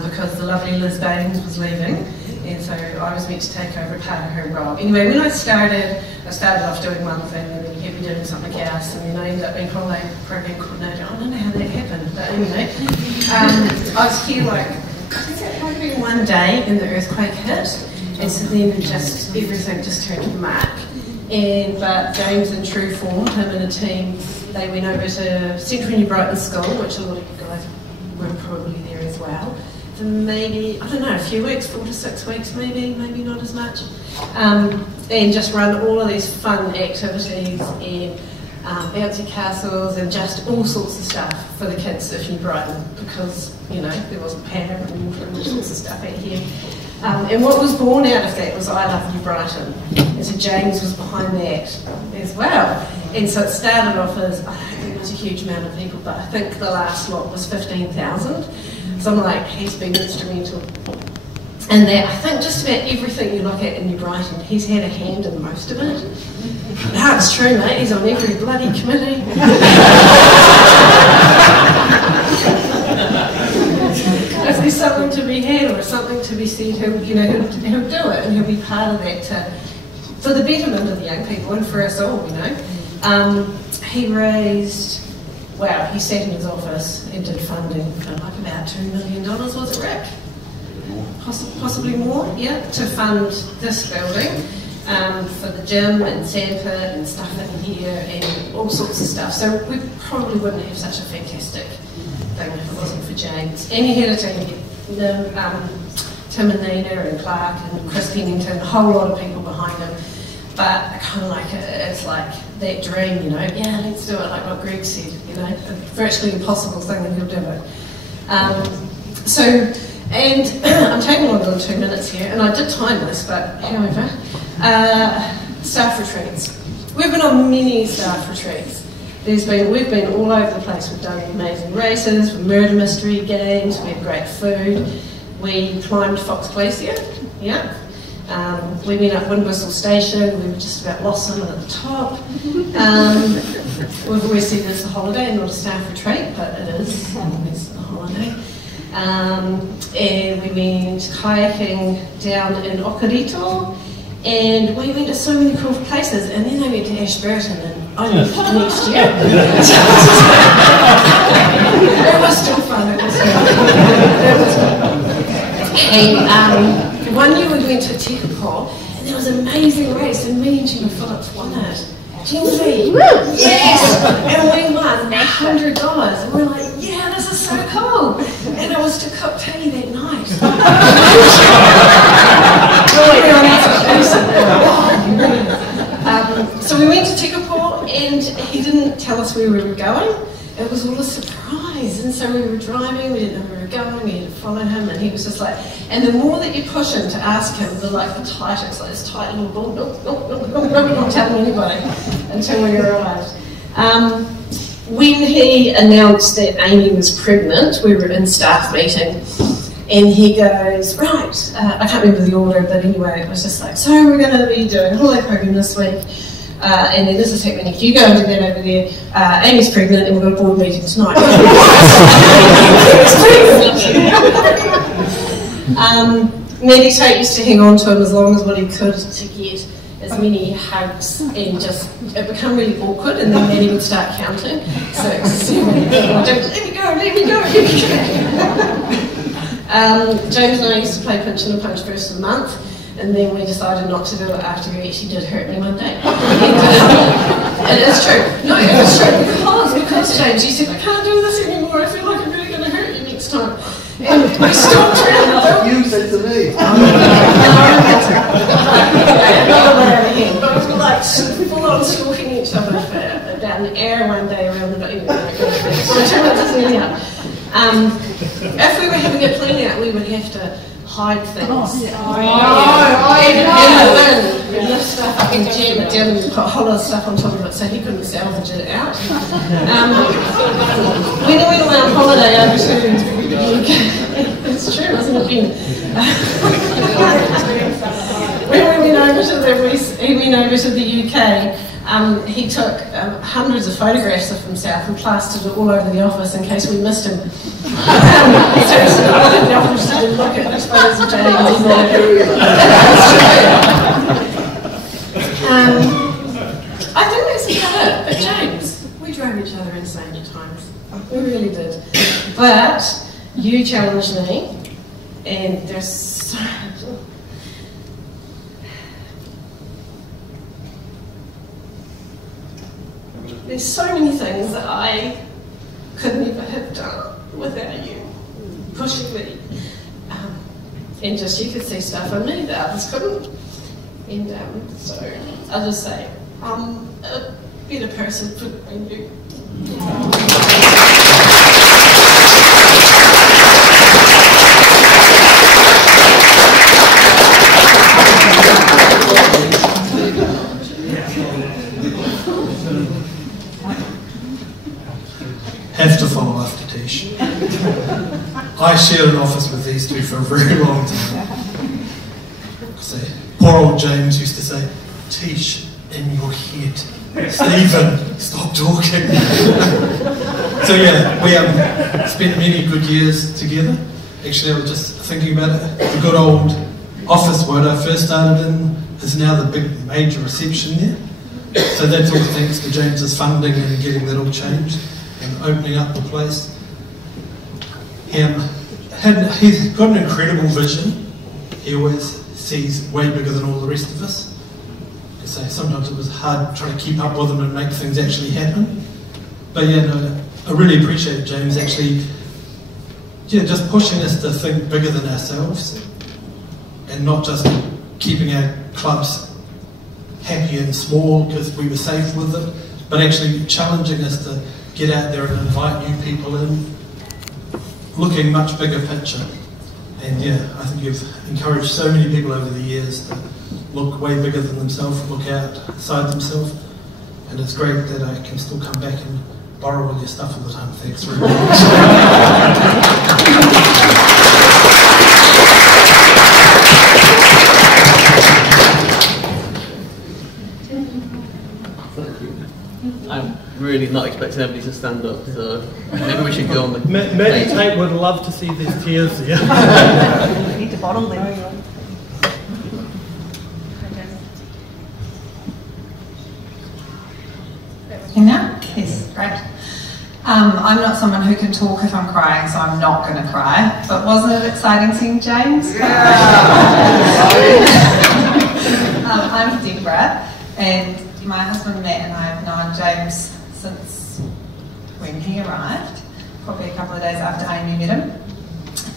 because the lovely Liz Baines was leaving, and so I was meant to take over part of her role. Anyway, when I started off doing one thing, and then he had me doing something else, and then I ended up being program coordinator. I don't know how that happened, but anyway, I was here like, I think it might have been one day, and the earthquake hit, and so then everything just turned to mark. But James, in true form, him and a team, they went over to Central New Brighton School, which a lot of you guys were probably there as well, for maybe, I don't know, a few weeks, 4 to 6 weeks maybe not as much, and just run all of these fun activities and bouncy castles and just all sorts of stuff for the kids of New Brighton, because, you know, there wasn't power and water and all sorts of stuff out here. And what was born out of that was I Love New Brighton. And so James was behind that as well. And so it started off as, I don't think it was a huge amount of people, but I think the last lot was 15,000. So I'm like, he's been instrumental. And that, I think just about everything you look at in your Brighton, he's had a hand in most of it. No, it's true, mate, he's on every bloody committee. If there's something to be had or something to be said, he'll do it, and he'll be part of that for the betterment of the young people and for us all, He raised, he sat in his office and did funding for like about $2 million, was it, Rick? Possibly more, to fund this building, for the gym and sandpit and stuff in here and all sorts of stuff. So we probably wouldn't have such a fantastic thing if it wasn't for James. And he had a team, Tim and Nina and Clark and Chris Pennington, a whole lot of people behind him. But I kind of like it, it's like that dream, let's do it, like what Greg said, a virtually impossible thing, and he'll do it. And I'm taking longer than 2 minutes here, and I did time this, but however, staff retreats. We've been on many staff retreats. We've been all over the place. We've done amazing races, murder mystery games, we had great food. We climbed Fox Glacier, we went up Windwhistle Station, we were just about lost someone at the top. We've always said it's a holiday and not a staff retreat, but it is always a holiday. And we went kayaking down in Okarito, and we went to so many cool places, and then I went to Ashburton and I moved next year. It was still fun, it was fun. And one year we went to Tekapo, and there was an amazing race, and me and Gemma Phillips won it. Gemma, yes! And we won $100, and we're like, yeah, this is so cool. And it was to cook tea that night. So we went to Tekapo, and he didn't tell us where we were going. It was all a surprise, and so we were driving, we didn't know where we were going, we had to follow him, and he was just like, and the more that you push him to ask him, the tighter, it's like this tight little ball, not telling anybody until we arrived. When he announced that Amy was pregnant, we were in staff meeting, and he goes, right, I can't remember the order, but anyway, it was just like, so we're going to be doing a holiday program this week, and then this is happening. If you go and do that over there, Amy's pregnant, and we've got a board meeting tonight. Maddie Tate used to hang on to him as long as what he could to get as many hugs, and just it became really awkward, and then Maddie would start counting. 6, 7, 8, let me go. James and I used to play pinch and a punch first of the month, and then we decided not to do it after he actually did hurt me one day. And it's true. No, it's true, because James, you said, I can't do this anymore, I feel like I'm really going to hurt you next time. And we stopped around the building. You said to me. But we were like full on stalking each other for about an hour one day around the building. If we were having a clean out, we would have to hide things. And lift stuff up and jam it down and put a whole lot of stuff on top of it so he couldn't salvage it out. When we went on holiday over to the UK, it's true, isn't it, Ben? When we went over to the UK, he took hundreds of photographs of himself and plastered it all over the office in case we missed him. So all over the office to look at his photos of James. I think that's about it. But James, we drove each other insane at times. We really did. But you challenged me, and there's so many things that I could never have done without you pushing me. And just you could see stuff in me that others couldn't. And so I'll just say, I'm a better person for you. Have to follow after Tish. I share to for a very long time. So, poor old James used to say, "Tish, in your head. Stephen, stop talking." So yeah, we spent many good years together. Actually, I was just thinking about it. The good old office where I first started in is now the big major reception there. So that's all thanks to James's funding and getting that all changed and opening up the place. He's got an incredible vision. He always sees way bigger than all the rest of us. So sometimes it was hard trying to keep up with him and make things actually happen. But yeah, no, I really appreciate James actually just pushing us to think bigger than ourselves and not just keeping our clubs happy and small because we were safe with it, but actually challenging us to get out there and invite new people in, looking much bigger picture. And yeah, I think you've encouraged so many people over the years to look way bigger than themselves, look outside themselves, and it's great that I can still come back and borrow all your stuff all the time. Thanks very much. I'm really not expecting everybody to stand up, so maybe we should go on the... Meditate would love to see these tears here. We need to bottle them. Now? Yes, great. I'm not someone who can talk if I'm crying, so I'm not going to cry. But wasn't it exciting seeing James? I'm Deborah, and my husband Matt and I have known James since when he arrived, probably a couple of days after Amy met him.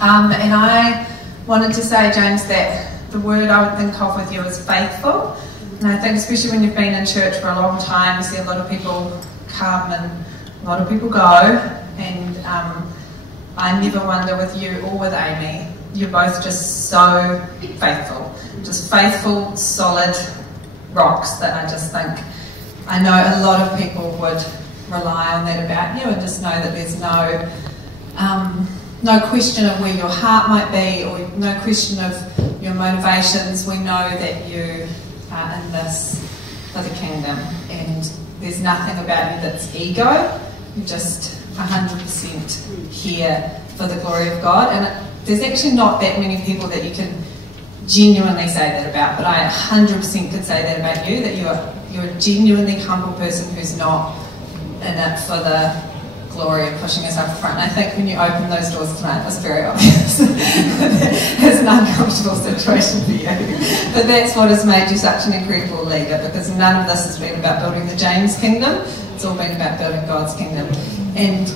And I wanted to say, James, that the word I would think of with you is faithful. And I think especially when you've been in church for a long time, you see a lot of people come and a lot of people go. And I never wonder with you or with Amy, you're both just so faithful. Just faithful, solid rocks that I just think, I know a lot of people would rely on that about you and just know that there's no question of where your heart might be or no question of your motivations. We know that you are in this for the kingdom and there's nothing about you that's ego. You're just 100% here for the glory of God. And there's actually not that many people that you can genuinely say that about, but I 100% could say that about you, that you're a genuinely humble person who's not in it for the glory of pushing yourself up front. And I think when you open those doors tonight, it was very obvious. It's an uncomfortable situation for you. But that's what has made you such an incredible leader, because none of this has been about building the James kingdom. It's all been about building God's kingdom. And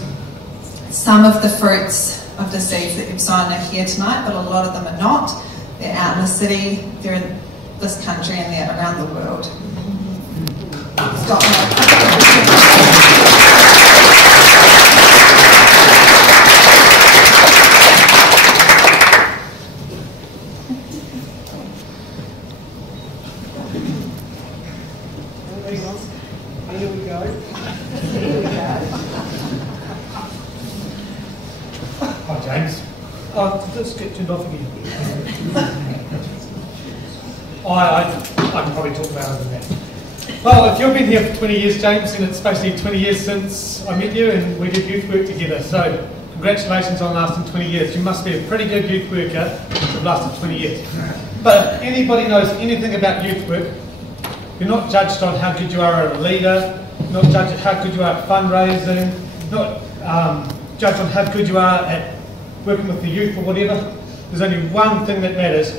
some of the fruits of the seeds that you've sown are here tonight, but a lot of them are not. They're out in the city, they're in this country, and they're around the world. Stop Here we go. Hi, James. Let's get turned off again. I can probably talk about it than that. Well, if you've been here for 20 years, James, then it's basically 20 years since I met you and we did youth work together. So, congratulations on lasting 20 years. You must be a pretty good youth worker to have lasted 20 years. But if anybody knows anything about youth work, you're not judged on how good you are as a leader, not judged on how good you are at fundraising, not judged on how good you are at working with the youth or whatever. There's only one thing that matters,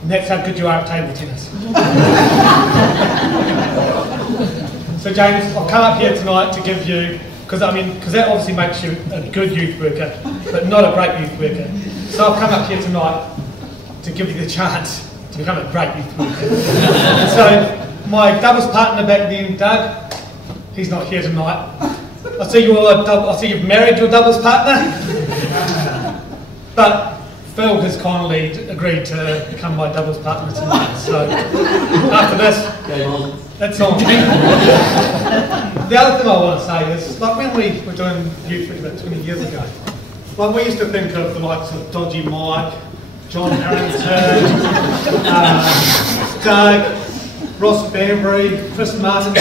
and that's how good you are at table tennis. So James, I've come up here tonight to give you, because that obviously makes you a good youth worker, but not a great youth worker. So I've come up here tonight to give you the chance to become a great youth worker. And so my doubles partner back then, Doug, he's not here tonight. I see you've married your doubles partner, but Phil has kindly agreed to become my doubles partner tonight. So after this, that's on me. The other thing I want to say is, like when we were doing youth work about 20 years ago, Well, we used to think of the likes of Dodgy Mike, John Harrington, Doug, Ross Banbury, Chris Martin.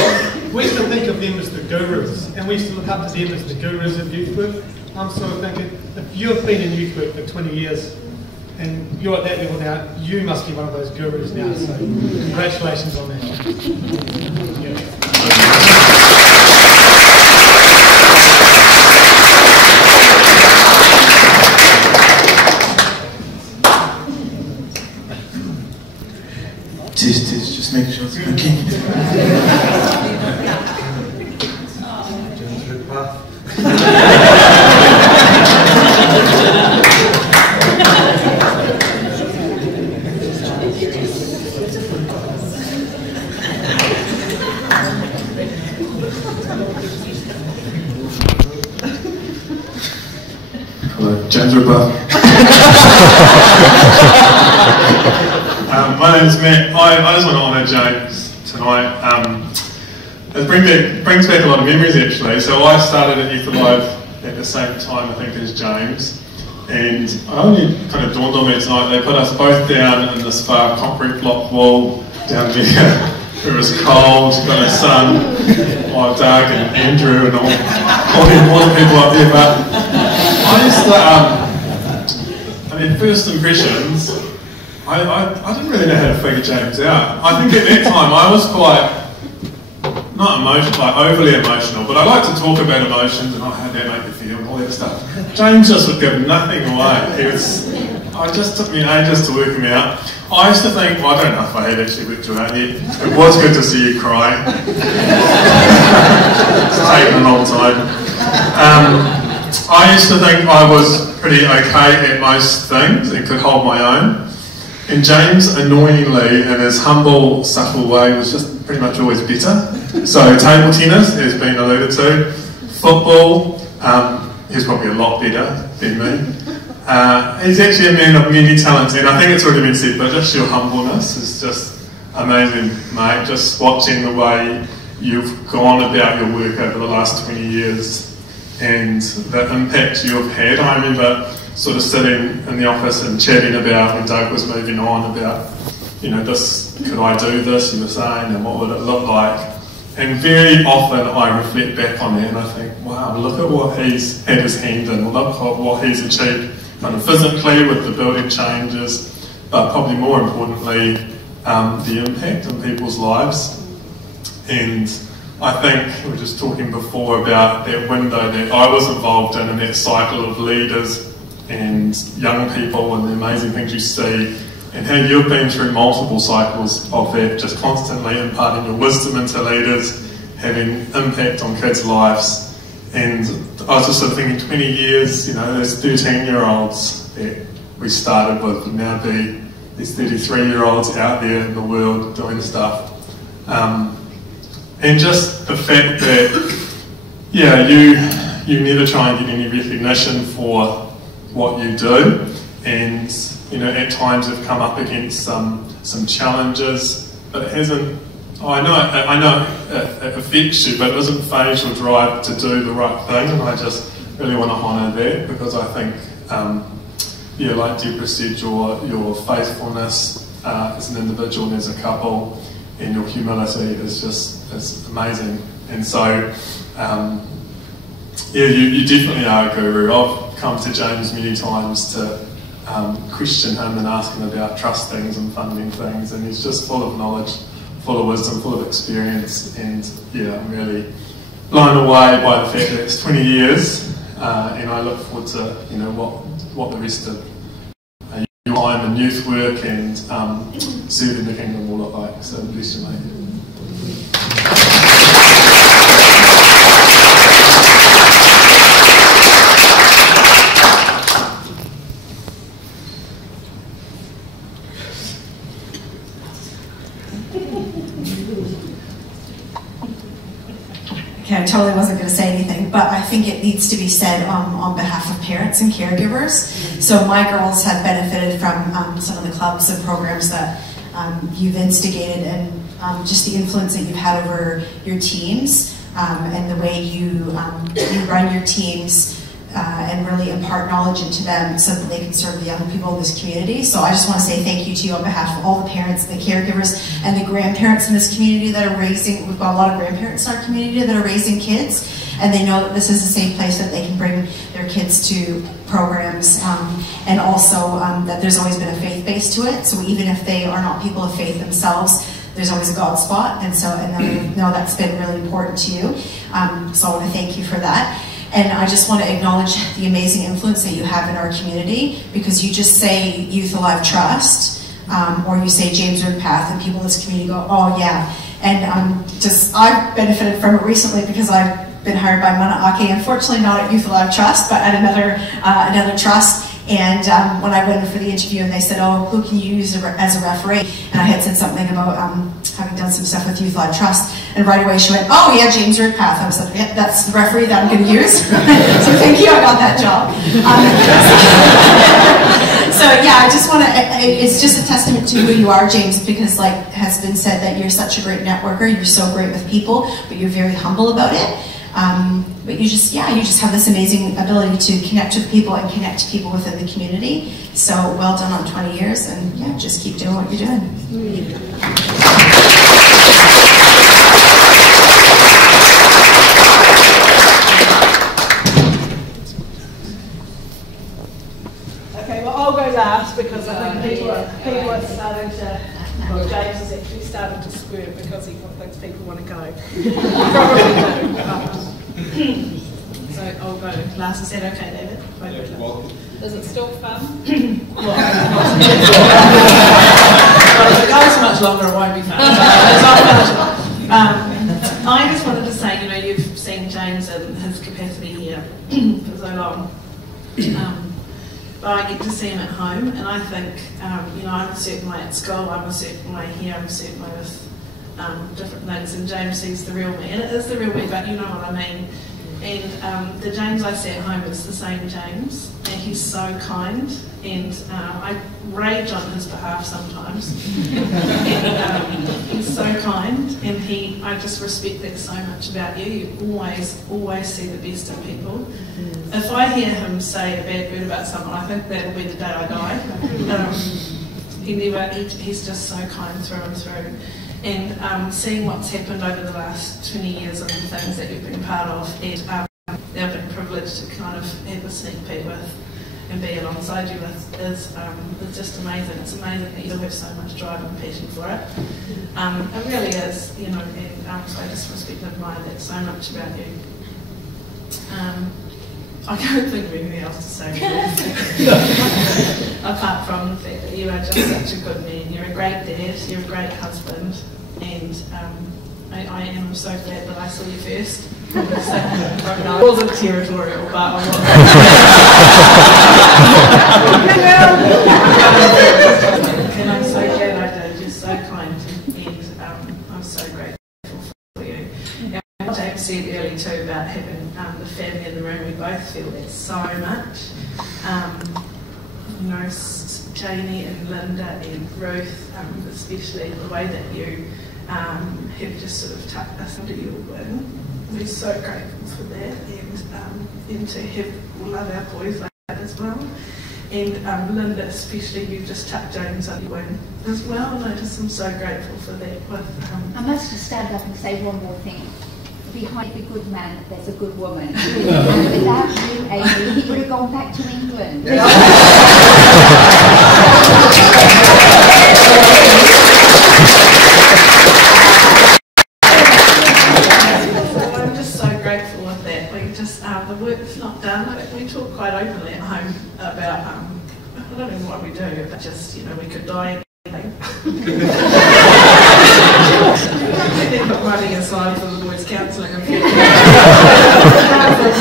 We used to think of them as the gurus, and we used to look up to them as the gurus of youth work. I'm sort of thinking, if you've been in youth work for 20 years, and you're at that level now, you must be one of those gurus now, so congratulations on that. Yeah. Just make sure it's working. James Ridpath. Hello, James Ridpath. My name's Matt. I just want to honour James tonight. It brings back a lot of memories actually. So I started at Youth Alive at the same time I think as James, and it only kind of dawned on me tonight, they put us both down in this far concrete block wall down there. It was cold, got a sun, Doug and Andrew and all the people up there, but I used to, I mean, first impressions, I didn't really know how to figure James out. I think at that time I was quite, not emotional, like overly emotional, but I like to talk about emotions and how they make you feel and all that stuff. James just would give nothing away. It just took me ages to work him out. I used to think, well, I don't know if I had actually worked you out yet. It was good to see you cry. It's taken a long time. I used to think I was pretty okay at most things and could hold my own. And James, annoyingly, in his humble, subtle way, was just pretty much always better. So table tennis has been alluded to. Football, he's probably a lot better than me. He's actually a man of many talents, and I think it's already been said, but just your humbleness is just amazing, mate. Just watching the way you've gone about your work over the last 20 years and the impact you've had. I remember sort of sitting in the office and chatting about when Doug was moving on about, you know, this, could I do this, you were saying, and what would it look like? And very often I reflect back on that and I think, wow, look at what he's had his hand in, look at what he's achieved kind of physically with the building changes, but probably more importantly, the impact on people's lives. And I think we were just talking before about that window that I was involved in and that cycle of leaders and young people and the amazing things you see, and how you've been through multiple cycles of that, just constantly imparting your wisdom into leaders, having impact on kids' lives. And I was just sort of thinking 20 years, you know, there's 13-year-olds that we started with, and now these 33-year-olds out there in the world doing stuff. And just the fact that, yeah, you never try and get any recognition for what you do, and you know, at times have come up against some challenges, but it hasn't. I know it affects you, but it doesn't phase your drive to do the right thing, and I just really want to honour that, because I think, yeah, like Deborah said, your faithfulness as an individual and as a couple, and your humility is amazing. And so, yeah, you definitely are a guru. I've come to James many times to question him and ask him about trust things and funding things, and he's just full of knowledge, full of wisdom, full of experience, and yeah, I'm really blown away by the fact that it's 20 years, and I look forward to, you know, what the rest of your time and youth work and serving the kingdom will look like. So bless you, mate. Okay, I totally wasn't going to say anything, but I think it needs to be said on behalf of parents and caregivers. So my girls have benefited from some of the clubs and programs that you've instigated, and just the influence that you've had over your teams, and the way you run your teams and really impart knowledge into them so that they can serve the young people in this community. So I just want to say thank you to you on behalf of all the parents, the caregivers, and the grandparents in this community that are raising, we've got a lot of grandparents in our community that are raising kids, and they know that this is a safe place that they can bring their kids to programs, and also that there's always been a faith base to it. So even if they are not people of faith themselves, there's always a God spot, and I know that's been really important to you. So I want to thank you for that. And I just want to acknowledge the amazing influence that you have in our community, because you just say Youth Alive Trust, or you say James Ridpath, and people in this community go, oh yeah. And I've benefited from it recently because I've been hired by Whānau, unfortunately not at Youth Alive Trust, but at another trust. And when I went in for the interview and they said, oh, who can you use as a referee? And I had said something about having done some stuff with Youth Alive Trust. And right away she went, oh yeah, James Ridpath. I was like, yeah, that's the referee that I'm going to use. So thank you, I got that job. So yeah, I just want to, it's just a testament to who you are, James, because like has been said that you're such a great networker, you're so great with people, but you're very humble about it. But you just have this amazing ability to connect with people and connect to people within the community. So well done on 20 years, and yeah, just keep doing what you're doing. Okay, well I'll go last because I think people are starting to. Well, James is actually starting to squirm because he thinks people want to go. Probably do. So I'll go last. Is that okay, David? Is it still fun? Well, if it goes much longer, it won't be fun. I just wanted to say, you've seen James in his capacity here for so long. But I get to see him at home, and I think, I'm a certain way at school, I'm a certain way here, I'm a certain way with different things, and James sees the real me, and it is the real me, but you know what I mean. And the James I see at home is the same James, and he's so kind, and I rage on his behalf sometimes. And he's so kind, and I just respect that so much about you. You always see the best in people. If I hear him say a bad word about someone, I think that'll be the day I die. He's just so kind through and through. And seeing what's happened over the last 20 years and the things that you've been part of, and I've been privileged to kind of have a sneak peek with and be alongside you with, is just amazing. It's amazing that you have so much drive and passion for it. It really is, and so I just respect and admire that so much about you. I don't think of anything else to say apart from the fact that you are just such a good man. You're a great dad, you're a great husband, and I am so glad that I saw you first. I wasn't territorial, but I was. And I'm so glad I did. You're so kind, and I'm so grateful for you. And what James said earlier too about having the family in the room, we both feel that so much. Janie and Linda and Ruth, especially the way that you have just sort of tucked us under your wing. We're so grateful for that, and to have all of our boys like that as well. And Linda, especially, you just tucked James under your wing as well, and I just am so grateful for that. I must just stand up and say one more thing. Behind the good man, there's a good woman. And without you, Amy, he would have gone back to England. I'm just so grateful with that. We just, the work's not done. We talk quite openly at home about, I don't know what we do, but just, we could die running aside for the boys' counselling and I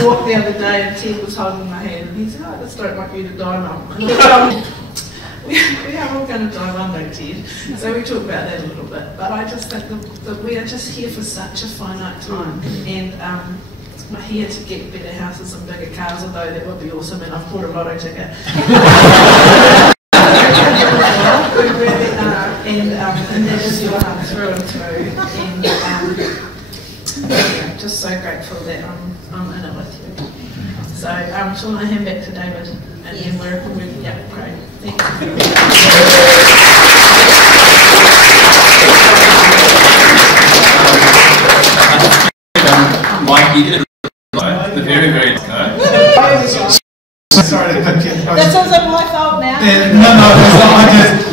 walked the other day and Ted was holding my hand and he said, I just don't want you to die, Mum. We are all going to die one day, Ted. So we talk about that a little bit. But I just think that we are just here for such a finite time. And we're here to get better houses and bigger cars, although that would be awesome, and I've bought a lotto ticket. We really are, and that is your heart through and through, and just so grateful that I'm in it with you. So So I'm going to hand back to David, and then we're yeah, great. Thanks. Mike, you did it right. The very, very Sorry to cut you. That's also my fault now.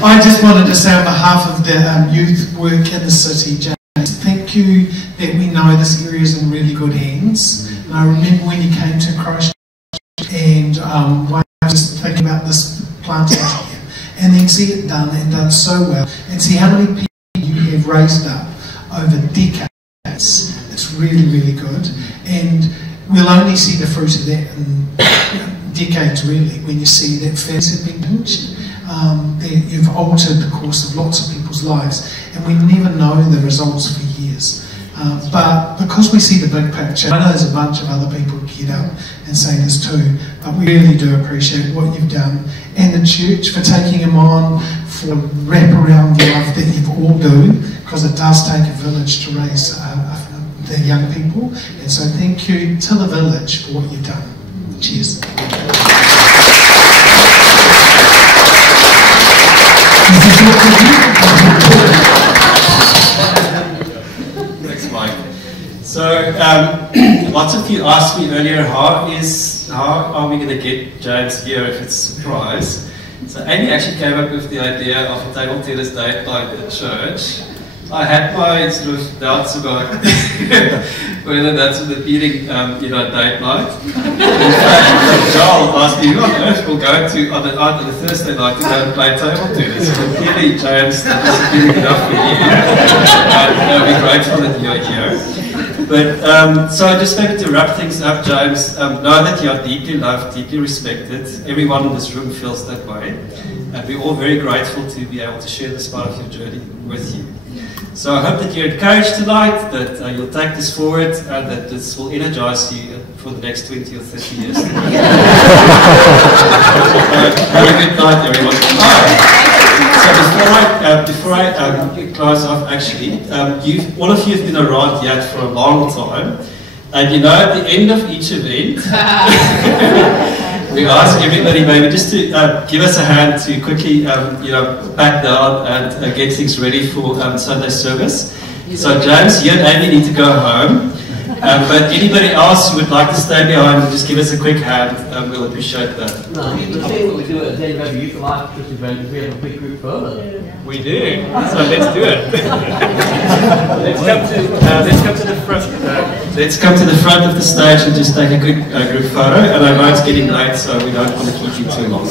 I just wanted to say on behalf of the youth work in the city, James, thank you that we know this area is in really good hands. And I remember when you came to Christchurch and I was just thinking about this plant out here, and then see it done and done so well, and see how many people you have raised up over decades. It's really, really good, and we'll only see the fruit of that in decades, really, when you see that families have been pinched, that you've altered the course of lots of people's lives, and we never know the results for years. But because we see the big picture, I know there's a bunch of other people who get up and say this too, but we really do appreciate what you've done, and the church for taking him on, for wraparound love that you all do, because it does take a village to raise the young people, and so thank you to the village for what you've done. Cheers. Thanks, Mike. So, lots of you asked me earlier, how are we going to get James here if it's a surprise? So Amy actually came up with the idea of a table tennis date night at church. I had my sort of doubts about whether that's an appealing, date night. In fact, Joel asked me, who on earth will go to on the Thursday night to go and play table tennis? So clearly, James, that is appealing enough for you. I'll be grateful that you're here. But so just maybe to wrap things up, James, know that you are deeply loved, deeply respected. Everyone in this room feels that way, and we're all very grateful to be able to share this part of your journey with you. So I hope that you're encouraged tonight, that you'll take this forward, and that this will energize you for the next 20 or 30 years. Have a good night, everyone. So before I close off, actually, all of you have been around YAT for a long time, and you know, at the end of each event, we ask everybody maybe just to give us a hand to quickly, back down and get things ready for Sunday service. So James, you and Amy need to go home, but anybody else who would like to stay behind, just give us a quick hand. We'll appreciate that. No, I think what we do at the end of every Youth for Life Christian event is we have a big group photo. We do. So let's do it. Let's come to the front. Let's come to the front of the stage and just take a good group photo. And I know it's getting late, so we don't want to keep you too long.